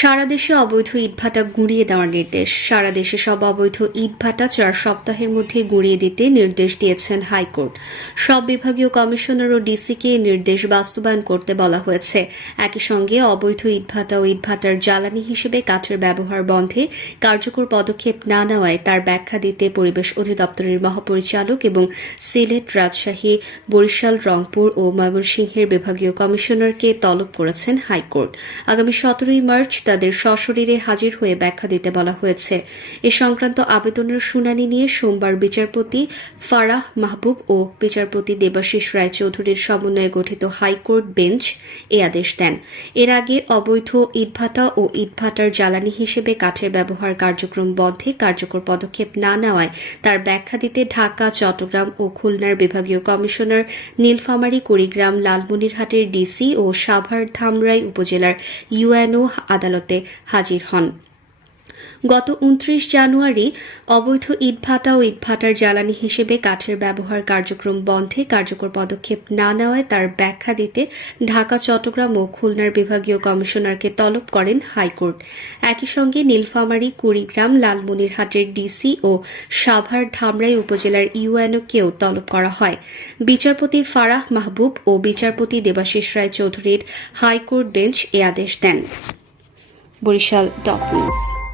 সারা দেশে অবৈধ ইটভাটা গুঁড়িয়ে দেওয়ার নির্দেশ। সারা দেশে সব অবৈধ ইটভাটা চার সপ্তাহের মধ্যে গুঁড়িয়ে দিতে নির্দেশ দিয়েছেন হাইকোর্ট। সব বিভাগীয় কমিশনার ও ডিসিকে নির্দেশ বাস্তবায়ন করতে বলা হয়েছে। একই সঙ্গে অবৈধ ইটভাটা ও ইটভাটার জ্বালানি হিসেবে কাঠের ব্যবহার বন্ধে কার্যকর পদক্ষেপ না নেওয়ায় তার ব্যাখ্যা দিতে পরিবেশ অধিদপ্তরের মহাপরিচালক এবং সিলেট রাজশাহী, বরিশাল, রংপুর ও ময়মনসিংহের বিভাগীয় কমিশনারকে তলব করেছেন হাইকোর্ট। আগামী সতেরোই মার্চ তাদের সশরীরে হাজির হয়ে ব্যাখ্যা দিতে বলা হয়েছে। এ সংক্রান্ত আবেদনের শুনানি নিয়ে সোমবার বিচারপতি ফারাহ মাহবুব ও বিচারপতি দেবাশিস রায়চৌধুরীর সমন্বয়ে গঠিত হাইকোর্ট বেঞ্চ এ আদেশ দেন। এর আগে অবৈধ ইটভাটা ও ইটভাটার জ্বালানি হিসেবে কাঠের ব্যবহার কার্যক্রম বন্ধে কার্যকর পদক্ষেপ না নেওয়ায় তার ব্যাখ্যা দিতে ঢাকা, চট্টগ্রাম ও খুলনার বিভাগীয় কমিশনার নীলফামারী, কুড়িগ্রাম, লালমনিরহাটের ডিসি ও সাভার ধামরাই উপজেলার ইউএনও আদালতে হাজির হন। গত উনত্রিশ জানুয়ারি অবৈধ ইটভাটা ও ইটভাটার জ্বালানি হিসেবে কাঠের ব্যবহার কার্যক্রম বন্ধে কার্যকর পদক্ষেপ না নেওয়ায় তার ব্যাখ্যা দিতে ঢাকা, চট্টগ্রাম ও খুলনার বিভাগীয় কমিশনারকে তলব করেন হাইকোর্ট। একই সঙ্গে নীলফামারী, কুড়িগ্রাম, লালমনিরহাটের ডিসি ও সাভার, ধামরাই উপজেলার ইউএনওকেও তলব করা হয়। বিচারপতি ফারাহ মাহবুব ও বিচারপতি দেবাশিস রায় চৌধুরীর হাইকোর্ট বেঞ্চ এ আদেশ দেন। Barishal top news.